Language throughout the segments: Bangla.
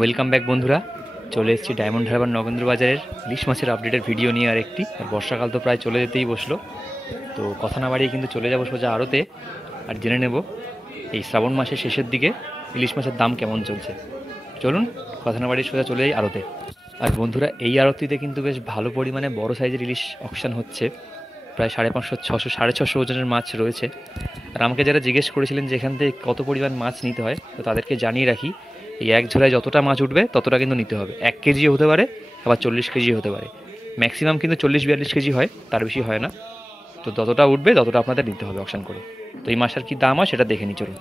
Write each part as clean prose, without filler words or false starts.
ওয়েলকাম ব্যাক বন্ধুরা, চলে এসেছি ডায়মন্ড হারবার নগেন্দ্র বাজারের ইলিশ মাছের আপডেটের ভিডিও নিয়ে আরেকটি। আর বর্ষাকাল তো প্রায় চলে যেতেই বসলো, তো কথা না বাড়িয়ে কিন্তু চলে যাবো সোজা আড়তে আর জেনে নেব এই শ্রাবণ মাসের শেষের দিকে ইলিশ মাছের দাম কেমন চলছে। চলুন কথা না বাড়িয়ে সোজা চলে যাই আড়তে। আর বন্ধুরা, এই আড়তিতে কিন্তু বেশ ভালো পরিমাণে বড় সাইজের ইলিশ অকশন হচ্ছে, প্রায় 550, 600, 650 ওজনের মাছ রয়েছে। আর আমাকে যারা জিজ্ঞেস করেছিলেন যে এখান থেকে কত পরিমাণ মাছ নিতে হয়, তো তাদেরকে জানিয়ে রাখি এই এক ঝোলায় যতটা মাছ উঠবে ততটা কিন্তু নিতে হবে। 1 কেজিও হতে পারে, আবার 40 কেজিও হতে পারে। ম্যাক্সিমাম কিন্তু 40-42 কেজি হয়, তার বেশি হয় না। তো যতটা উঠবে ততটা আপনাদের নিতে হবে অকশন করে। তো এই মাছটার কী দাম হয় সেটা দেখে নিই, চলুন।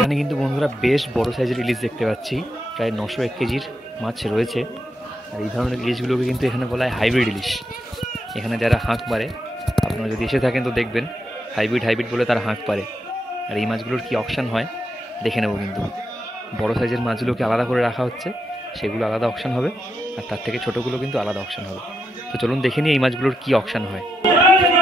এখানে কিন্তু বন্ধুরা বেশ বড় সাইজের ইলিশ দেখতে পাচ্ছি, প্রায় 901 কেজির মাছ রয়েছে। আর এই ধরনের ইলিশগুলোকে কিন্তু এখানে বলা হয় হাইব্রিড ইলিশ। এখানে যারা হাঁক পারে, আপনারা যদি এসে থাকেন তো দেখবেন হাইব্রিড বলে তারা হাঁক পারে। আর এই মাছগুলোর কি অকশন হয় দেখে নেব। কিন্তু বড় সাইজের মাছগুলোকে আলাদা করে রাখা হচ্ছে, সেগুলো আলাদা অকশন হবে, আর তার থেকে ছোটোগুলো কিন্তু আলাদা অকশন হবে। তো চলুন দেখে নিই এই মাছগুলোর কী অকশন হয়। আর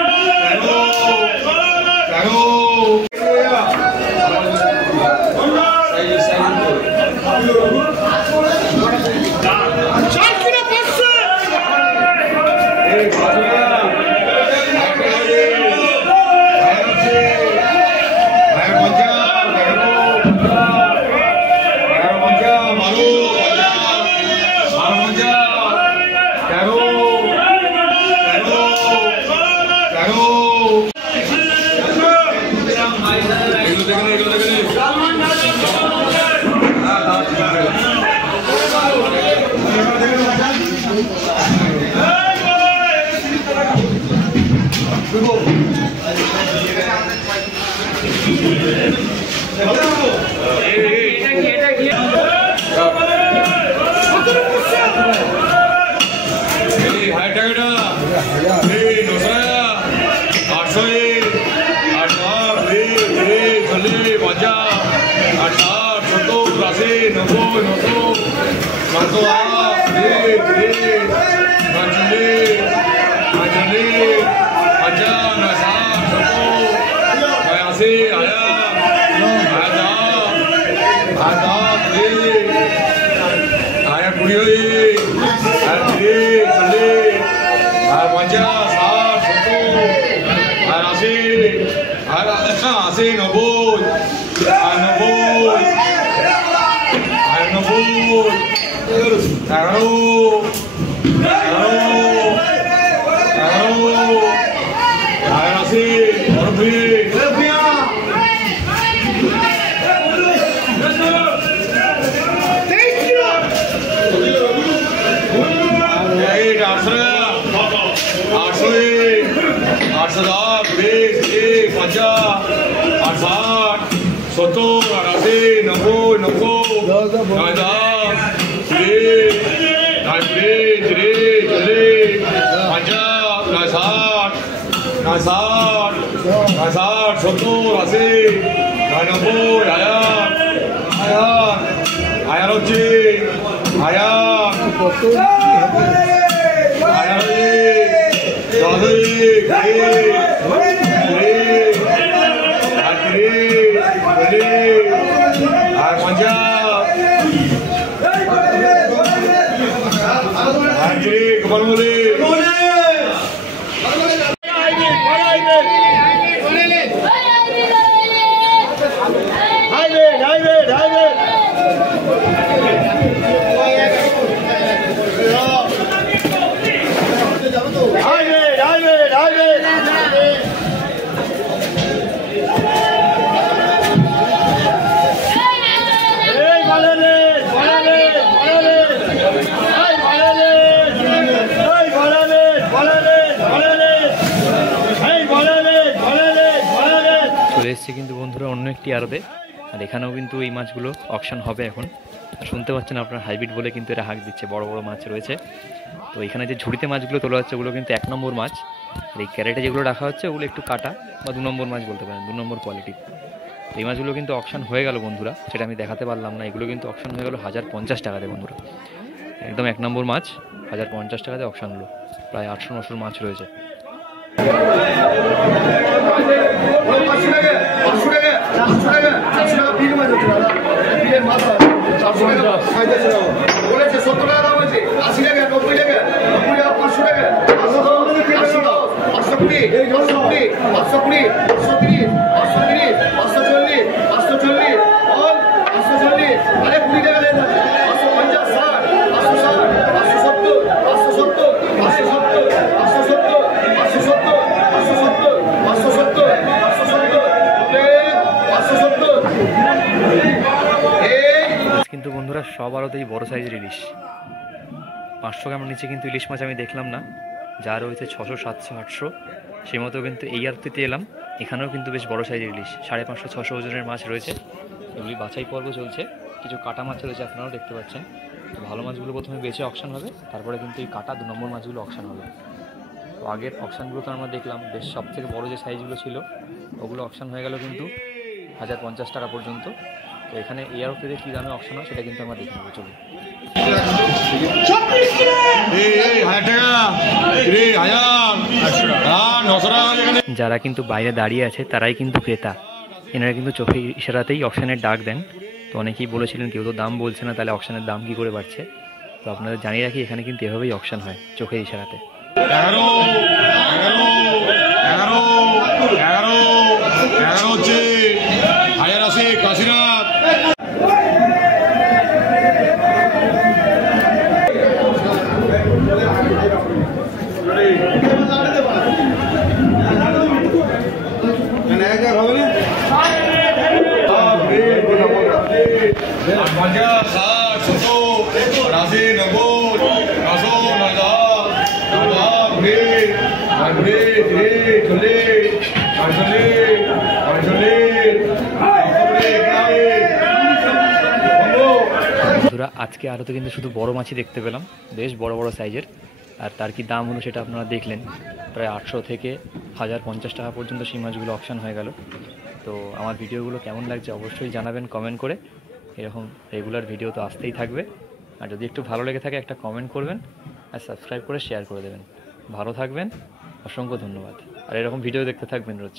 চলে এসছে কিন্তু বন্ধুরা অন্য একটি আড়তে, আর এখানেও কিন্তু এই মাছগুলো অকশন হবে এখন। আর শুনতে পাচ্ছেন আপনার হাইব্রিড বলে কিন্তু এরা হাঁক দিচ্ছে, বড় বড় মাছ রয়েছে। তো এখানে যে ঝুড়িতে মাছগুলো তোলা হচ্ছে ওগুলো কিন্তু 1 নম্বর মাছ, আর এই ক্যারেটে যেগুলো রাখা হচ্ছে ওগুলো একটু কাটা বা 2 নম্বর মাছ বলতে পারেন, 2 নম্বর কোয়ালিটি। এই মাছগুলো কিন্তু অকশন হয়ে গেল বন্ধুরা, সেটা আমি দেখাতে পারলাম না। এগুলো কিন্তু অকশন হয়ে গেল 1050 টাকাতে বন্ধুরা, একদম 1 নম্বর মাছ 1050 টাকাতে অকশন হলো। প্রায় 800-900 মাছ রয়েছে। কিন্তু বন্ধুরা সব আড়তেই বড় সাইজের ইলিশ, 500 গ্রামের নিচে কিন্তু ইলিশ মাছ আমি দেখলাম না। যা রয়েছে 600, 700, 800 সেই মতো কিন্তু এই আড়তিতে এলাম। এখানেও কিন্তু বেশ বড় সাইজের ইলিশ, 550-600 ওজনের মাছ রয়েছে। এগুলি বাছাই পর্ব চলছে, কিছু কাটা মাছ রয়েছে আপনারাও দেখতে পাচ্ছেন। তো ভালো মাছগুলো প্রথমে বেছে অকশন হবে, তারপরে কিন্তু এই কাটা 2 নম্বর মাছগুলো অকশন হবে। তো আগের অকশানগুলো তো আমরা দেখলাম, বেশ সব থেকে বড়ো যে সাইজগুলো ছিল ওগুলো অকশন হয়ে গেল কিন্তু 1050 টাকা পর্যন্ত। তো এখানে এই আড়তিতে কী দামে অকশন হয় সেটা কিন্তু আমরা দেখে নেবো, চলুন। যারা কিন্তু বাইরে দাঁড়িয়ে আছে তারাই কিন্তু ক্রেতা, এনারা কিন্তু চোখে ইশারাতেই অকশনের ডাক দেন। তো অনেকেই বলেছিলেন কেউ তো দাম বলছে না, তাহলে অকশনের দাম কী করে বাড়ছে। তো আপনাদের জানিয়ে রাখি এখানে কিন্তু এভাবেই অকশন হয়, চোখের ইশারাতে। 11 হচ্ছে হাজার আছে কাশীনাথ। আজকে আরও তো কিন্তু শুধু বড় মাছই দেখতে পেলাম, বেশ বড় বড় সাইজের। আর তার কি দাম হলো সেটা আপনারা দেখলেন, প্রায় 800 থেকে 1050 টাকা পর্যন্ত সেই মাছগুলো অকশন হয়ে গেল। তো আমার ভিডিওগুলো কেমন লাগছে অবশ্যই জানাবেন কমেন্ট করে। এরকম রেগুলার ভিডিও তো আসতেই থাকবে, আর যদি একটু ভালো লেগে থাকে একটা কমেন্ট করবেন আর সাবস্ক্রাইব করে শেয়ার করে দেবেন। ভালো থাকবেন, অসংখ্য ধন্যবাদ। আর এরকম ভিডিও দেখতে থাকবেন রোজ।